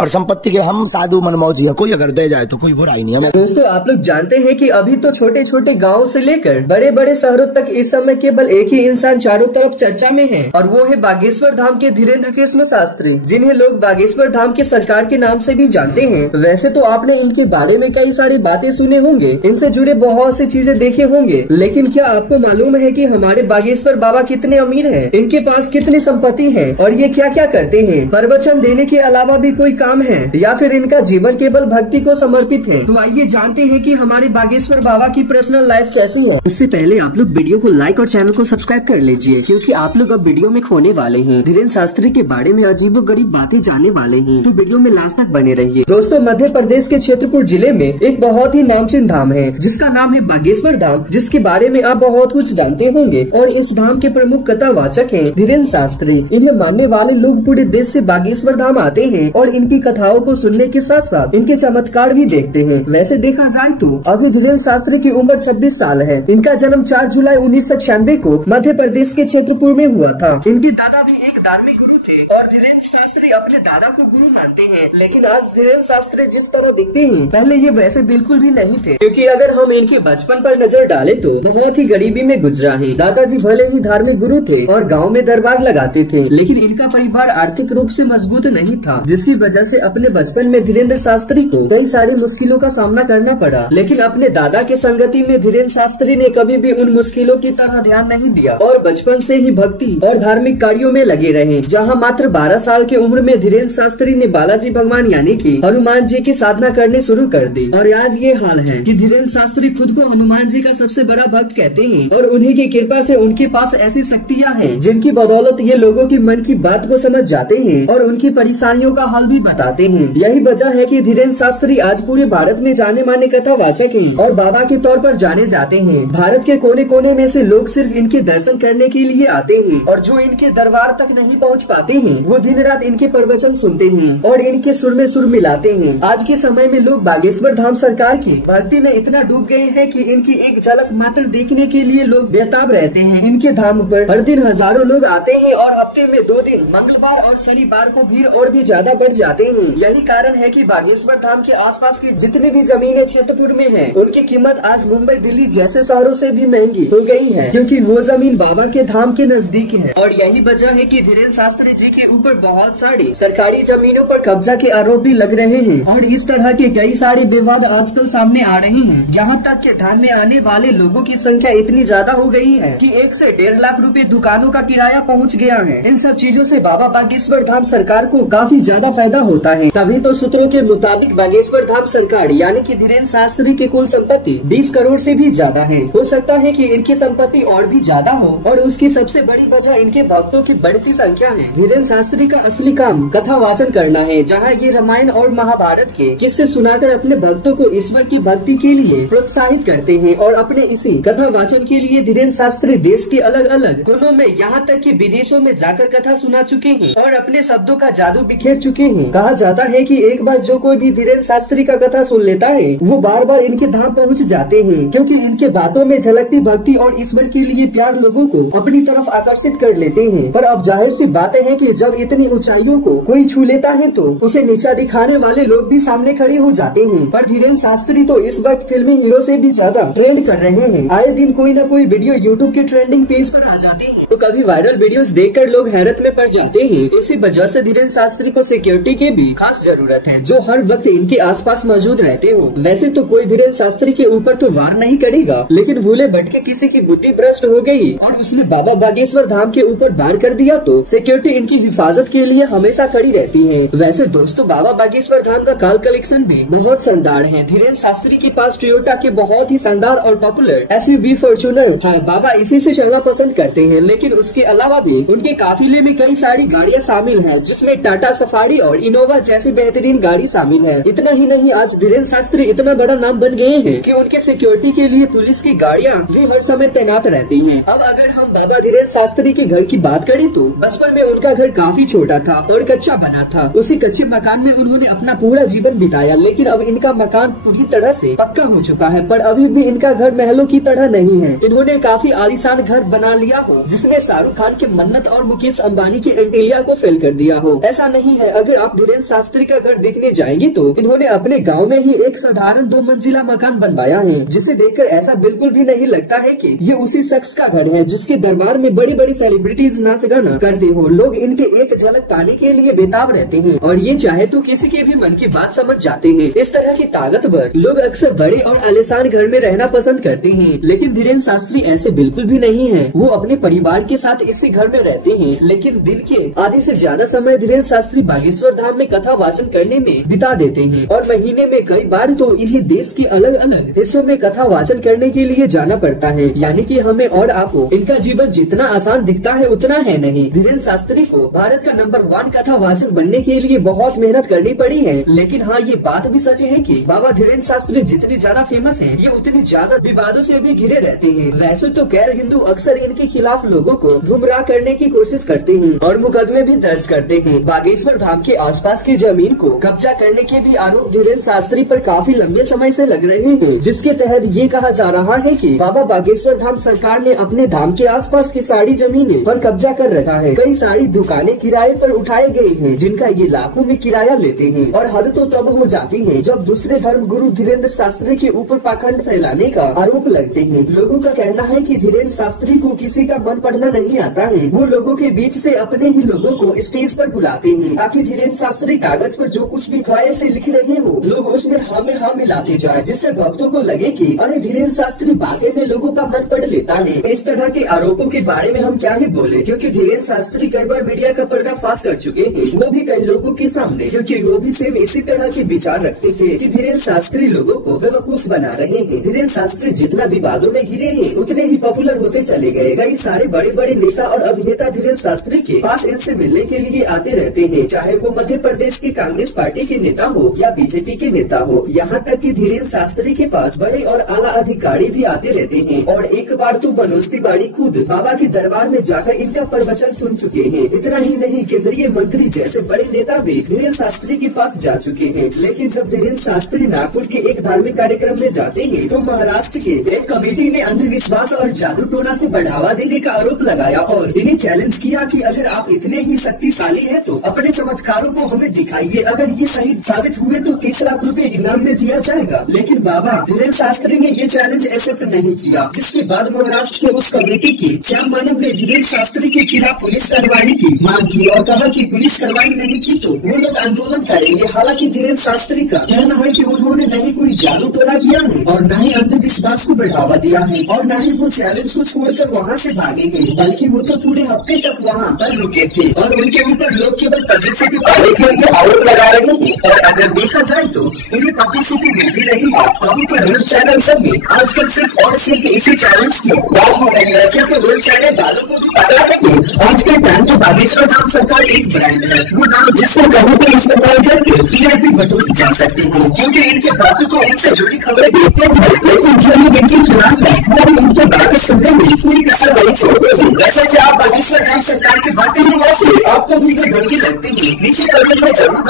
और संपत्ति के हम साधु मनमौजी है, कोई अगर दे जाए तो कोई बुराई नहीं है। दोस्तों आप लोग जानते हैं कि अभी तो छोटे छोटे गाँव से लेकर बड़े बड़े शहरों तक इस समय केवल एक ही इंसान चारों तरफ चर्चा में है, और वो है बागेश्वर धाम के धीरेन्द्र कृष्ण शास्त्री, जिन्हें लोग बागेश्वर धाम के सरकार के नाम से भी जानते हैं। वैसे तो आपने इनके बारे में कई सारी बातें सुने होंगे, इनसे जुड़े बहुत सी चीजें देखे होंगे, लेकिन क्या आपको मालूम है कि हमारे बागेश्वर बाबा कितने अमीर हैं? इनके पास कितनी संपत्ति है और ये क्या क्या करते हैं? प्रवचन देने के अलावा भी कोई काम है या फिर इनका जीवन केवल भक्ति को समर्पित है? तो आइए जानते हैं कि हमारे बागेश्वर बाबा की पर्सनल लाइफ कैसी है। इससे पहले आप लोग वीडियो को लाइक और चैनल को सब्सक्राइब कर लीजिए, क्योंकि आप लोग अब वीडियो में खोने वाले हैं। धीरेन्द्र शास्त्री के बारे में अजीबोगरीब बातें जानने वाले हैं, तो वीडियो में लास्ट तक बने रहिए। दोस्तों मध्य प्रदेश के क्षेत्रपुर जिले में एक बहुत ही नामचीन धाम है, जिसका नाम है बागेश्वर धाम, जिसके बारे में आप बहुत कुछ जानते होंगे। और इस धाम के प्रमुख कथावाचक हैं धीरेन्द्र शास्त्री। इन्हें मानने वाले लोग पूरे देश से बागेश्वर धाम आते हैं और इनकी कथाओं को सुनने के साथ साथ इनके चमत्कार भी देखते हैं। वैसे देखा जाए तो अभी धीरेन्द्र शास्त्री की उम्र 26 साल है। इनका जन्म 4 जुलाई 1996 को मध्य प्रदेश के क्षेत्रपुर में हुआ था। इनके दादा भी एक धार्मिक गुरु थे और धीरेन्द्र शास्त्री अपने दादा को गुरु मानते हैं। लेकिन आज धीरेन्द्र शास्त्री जिस तरह दिखते हैं, पहले ये वैसे बिल्कुल भी नहीं थे, क्योंकि अगर हम इनके बचपन पर नजर डालें तो बहुत ही गरीबी में गुजरा है। दादाजी भले ही धार्मिक गुरु थे और गाँव में दरबार लगाते थे, लेकिन इनका परिवार आर्थिक रूप से मजबूत नहीं था, जिसकी वजह से अपने बचपन में धीरेन्द्र शास्त्री को कई सारी मुश्किलों का सामना करना पड़ा। लेकिन अपने दादा के संगति में धीरेन्द्र शास्त्री ने कभी भी उन मुश्किलों की तरह ध्यान नहीं दिया और बचपन से ही भक्ति और धार्मिक कार्यों में लगे रहे। जहाँ मात्र 12 साल की उम्र में धीरेन्द्र शास्त्री ने बालाजी भगवान यानी कि हनुमान जी की साधना करनी शुरू कर दी। और आज ये हाल है कि धीरेन्द्र शास्त्री खुद को हनुमान जी का सबसे बड़ा भक्त कहते हैं और उन्हीं की कृपा से उनके पास ऐसी शक्तियाँ हैं जिनकी बदौलत ये लोगों की मन की बात को समझ जाते हैं और उनकी परेशानियों का हल भी बताते हैं। यही वजह है कि धीरेन्द्र शास्त्री आज पूरे भारत में जाने माने कथावाचक हैं और बाबा के तौर पर जाने जाते हैं। भारत के कोने कोने में से लोग सिर्फ इनके दर्शन करने के लिए आते हैं और जो इनके दरबार तक नहीं पहुंच पाते हैं वो दिन रात इनके प्रवचन सुनते हैं और इनके सुर में सुर मिलाते हैं। आज के समय में लोग बागेश्वर धाम सरकार की भक्ति में इतना डूब गए हैं कि इनकी एक झलक मात्र देखने के लिए लोग बेताब रहते हैं। इनके धाम पर हर दिन हजारों लोग आते हैं और हफ्ते में 2 दिन मंगलवार और शनिवार को भीड़ और भी ज्यादा बढ़ जाते हैं। यही कारण है कि बागेश्वर धाम के आसपास की जितनी भी जमीनें क्षेत्रपुर में हैं, उनकी कीमत आज मुंबई दिल्ली जैसे शहरों से भी महंगी हो गई है, क्योंकि वो जमीन बाबा के धाम के नजदीक है। और यही वजह है कि धीरेन्द्र शास्त्री जी के ऊपर बहुत सारी सरकारी जमीनों पर कब्जा के आरोप भी लग रहे हैं और इस तरह के कई सारे विवाद आजकल सामने आ रहे हैं। यहाँ तक के धाम में आने वाले लोगों की संख्या इतनी ज्यादा हो गई है कि 1 से 1.5 लाख रुपए दुकानों का किराया पहुँच गया है। इन सब चीजों से बाबा बागेश्वर धाम सरकार को काफी ज्यादा फायदा होता है। तभी तो सूत्रों के मुताबिक बागेश्वर धाम सरकार यानी कि धीरेन्द्र शास्त्री की कुल संपत्ति 20 करोड़ से भी ज्यादा है। हो सकता है कि इनकी संपत्ति और भी ज्यादा हो और उसकी सबसे बड़ी वजह इनके भक्तों की बढ़ती संख्या है। धीरेन्द्र शास्त्री का असली काम कथा वाचन करना है, जहाँ ये रामायण और महाभारत के किस्से सुनाकर अपने भक्तों को ईश्वर की भक्ति के लिए प्रोत्साहित करते हैं। और अपने इसी कथा वाचन के लिए धीरेन्द्र शास्त्री देश के अलग अलग कोनों में यहाँ तक कि विदेशों में जाकर कथा सुना चुके हैं और अपने शब्दों का जादू बिखेर चुके हैं। कहा जाता है कि एक बार जो कोई भी धीरेन्द्र शास्त्री का कथा सुन लेता है वो बार बार इनके धाम पहुँच जाते हैं, क्योंकि इनके बातों में झलकती भक्ति और ईश्वर के लिए प्यार लोगों को अपनी तरफ आकर्षित कर लेते हैं। पर अब जाहिर सी बात है कि जब इतनी ऊंचाइयों को कोई छू लेता है तो उसे नीचा दिखाने वाले लोग भी सामने खड़े हो जाते हैं। पर धीरेन्द्र शास्त्री तो इस वक्त फिल्मी हीरो से भी ज्यादा ट्रेंड कर रहे हैं। आए दिन कोई न कोई वीडियो यूट्यूब के ट्रेंडिंग पेज पर आ जाते हैं, तो कभी वायरल वीडियोस देखकर लोग हैरत में पड़ जाते हैं। इसी वजह से धीरेन्द्र शास्त्री को सिक्योरिटी की भी खास जरूरत है, जो हर वक्त इनके आसपास मौजूद रहते हो। वैसे तो कोई धीरेन्द्र शास्त्री के ऊपर तो वार नहीं करेगा, लेकिन भूले भटके किसी की बुद्धि भ्रष्ट हो गई और उसने बाबा बागेश्वर धाम के ऊपर वार कर दिया तो सिक्योरिटी इनकी हिफाजत के लिए हमेशा खड़ी रहती है। वैसे दोस्तों बाबा बागेश्वर धाम का कार कलेक्शन भी बहुत शानदार है। धीरेन्द्र शास्त्री के पास टोयोटा के बहुत ही शानदार और पॉपुलर SUV फॉर्च्यूनर है। बाबा इसी से चलना पसंद करते हैं, लेकिन उसके अलावा भी उनके काफिले में कई सारी गाड़ियाँ शामिल हैं, जिसमें टाटा सफारी और इनोवा जैसी बेहतरीन गाड़ी शामिल है। इतना ही नहीं, आज धीरेन्द्र शास्त्री इतना बड़ा नाम बन गए हैं कि उनके सिक्योरिटी के लिए पुलिस की गाड़ियाँ भी हर समय तैनात रहती हैं। अब अगर हम बाबा धीरेन्द्र शास्त्री के घर की बात करें तो बचपन में उनका इनका घर काफी छोटा था और कच्चा बना था। उसी कच्चे मकान में उन्होंने अपना पूरा जीवन बिताया, लेकिन अब इनका मकान पूरी तरह से पक्का हो चुका है, पर अभी भी इनका घर महलों की तरह नहीं है। इन्होंने काफी आलीशान घर बना लिया हो, जिसने शाहरुख खान के मन्नत और मुकेश अंबानी की एंटीलिया को फेल कर दिया हो। ऐसा नहीं है, अगर आप धीरेन्द्र शास्त्री का घर देखने जाएंगे तो इन्होंने अपने गाँव में ही एक साधारण 2 मंजिला मकान बनवाया है, जिसे देखकर ऐसा बिल्कुल भी नहीं लगता है कि ये उसी शख्स का घर है जिसके दरबार में बड़ी बड़ी सेलिब्रिटीज नाच गाना करते हो। लोग इनके एक झलक पाने के लिए बेताब रहते हैं और ये चाहे तो किसी के भी मन की बात समझ जाते हैं। इस तरह की ताकतवर लोग अक्सर बड़े और आलीशान घर में रहना पसंद करते हैं, लेकिन धीरेन्द्र शास्त्री ऐसे बिल्कुल भी नहीं है। वो अपने परिवार के साथ इसी घर में रहते हैं, लेकिन दिन के आधे से ज्यादा समय धीरेन्द्र शास्त्री बागेश्वर धाम में कथा वाचन करने में बिता देते हैं और महीने में कई बार तो इन्हें देश के अलग अलग हिस्सों में कथा वाचन करने के लिए जाना पड़ता है। यानी कि हमें और आपको इनका जीवन जितना आसान दिखता है उतना है नहीं। धीरेन्द्र शास्त्री को भारत का नंबर 1 कथा वाचक बनने के लिए बहुत मेहनत करनी पड़ी है, लेकिन हाँ ये बात भी सच है कि बाबा धीरेन्द्र शास्त्री जितने ज्यादा फेमस हैं, ये उतनी ज्यादा विवादों से भी घिरे रहते हैं। वैसे तो गैर हिंदू अक्सर इनके खिलाफ लोगों को गुमराह करने की कोशिश करते हैं और मुकदमे भी दर्ज करते हैं। बागेश्वर धाम के आसपास की जमीन को कब्जा करने के भी आरोप धीरेन्द्र शास्त्री पर काफी लंबे समय से लग रहे हैं, जिसके तहत ये कहा जा रहा है कि बाबा बागेश्वर धाम सरकार ने अपने धाम के आसपास की सारी जमीनें पर कब्जा कर रखा है। कई सारी दुकानें किराए पर उठाए गए हैं, जिनका ये लाखों में किराया लेते हैं। और हद तो तब हो जाती है जब दूसरे धर्म गुरु धीरेन्द्र शास्त्री के ऊपर पाखंड फैलाने का आरोप लगते हैं। लोगों का कहना है कि धीरेन्द्र शास्त्री को किसी का मन पढ़ना नहीं आता है। वो लोगों के बीच से अपने ही लोगों को स्टेज पर बुलाते हैं ताकि धीरेन्द्र शास्त्री कागज पर जो कुछ भी ख्वाहिश से लिख रहे हो, लोग उसमें हाँ में हाँ मिलाते जाए, जिससे भक्तों को लगे कि अरे धीरेन्द्र शास्त्री वाकई में लोगों का मन पढ़ लेता है। इस तरह के आरोपों के बारे में हम क्या ही बोले, क्योंकि धीरेन्द्र शास्त्री कई बार मीडिया का पर्दाफाश कर चुके हैं, वो भी कई लोगों के सामने, क्योंकि वो भी सेम इसी तरह के विचार रखते थे कि धीरेन्द्र शास्त्री लोगों को बेवकूफ बना रहे हैं। धीरेन्द्र शास्त्री जितना विवादों में घिरे हैं उतने ही पॉपुलर होते चले गए। कई सारे बड़े बड़े नेता और अभिनेता धीरेन्द्र शास्त्री के पास इनसे मिलने के लिए आते रहते हैं, चाहे वो मध्य प्रदेश की कांग्रेस पार्टी के नेता हो या बीजेपी के नेता हो। यहाँ तक कि धीरेन्द्र शास्त्री के पास बड़े और आला अधिकारी भी आते रहते हैं। और एक बार तो मनोज तिवारी खुद बाबा के दरबार में जाकर इनका प्रवचन सुन चुके हैं। इतना ही नहीं, केंद्रीय मंत्री जैसे बड़े नेता भी धीरेन्द्र शास्त्री के पास जा चुके हैं। लेकिन जब धीरेन्द्र शास्त्री नागपुर के एक धार्मिक कार्यक्रम में जाते हैं तो महाराष्ट्र के एक कमेटी ने अंधविश्वास और जादू टोना को बढ़ावा देने का आरोप लगाया और इन्हें चैलेंज किया कि अगर आप इतने ही शक्तिशाली हैं तो अपने चमत्कारों को हमें दिखाइए। अगर ये सही साबित हुए तो 30 लाख रुपए इनाम में दिया जाएगा। लेकिन बाबा धीरेन्द्र शास्त्री ने ये चैलेंज एक्सेप्ट नहीं किया, जिसके बाद महाराष्ट्र के उस कमेटी के श्याम मानव ने धीरेन्द्र शास्त्री के खिलाफ पुलिस कार्रवाई की मांग की और कहा कि पुलिस कार्रवाई नहीं की तो वो लोग आंदोलन करेंगे। हालांकि धीरेन्द्र शास्त्री का कहना है कि उन्होंने नहीं कोई जादू टोना किया है और न ही अंधविश्वास को बढ़ावा दिया है और न ही वो चैलेंज को छोड़कर वहाँ से भागे हैं, बल्कि वो तो पूरे हफ्ते तक वहाँ पर रुके थे और उनके ऊपर लोग केवल पब्लिसिटी पाने के लिए आरोप लगा रहे हैं। और अगर देखा जाए तो उन्हें पब्लिसिटी मिल भी रही है। अभी तो न्यूज चैनल सब में आजकल सिर्फ और सिर्फ इसी चैलेंज की बात हो रही है, क्योंकि न्यूज चैनल वालों को भी पता है कि आज के टाइम तो बागेश्वर धाम सरकार एक ब्रांड है। वो नाम जिसको कहीं भी इस्तेमाल करके टीआरपी बटोरी जा सकती है, क्योंकि इनके बातों को इनसे जुड़ी खबरें देखते हैं। लेकिन जो लोग इनके खिलाफ है वो भी इनके बातें सुनने में पूरी कसर नहीं छोड़ते हैं। वैसे क्या आप बागेश्वर धाम सरकार की बातें ही या फिर आपको भी ये गंदी लगती है? नीचे कमेंट में जरूर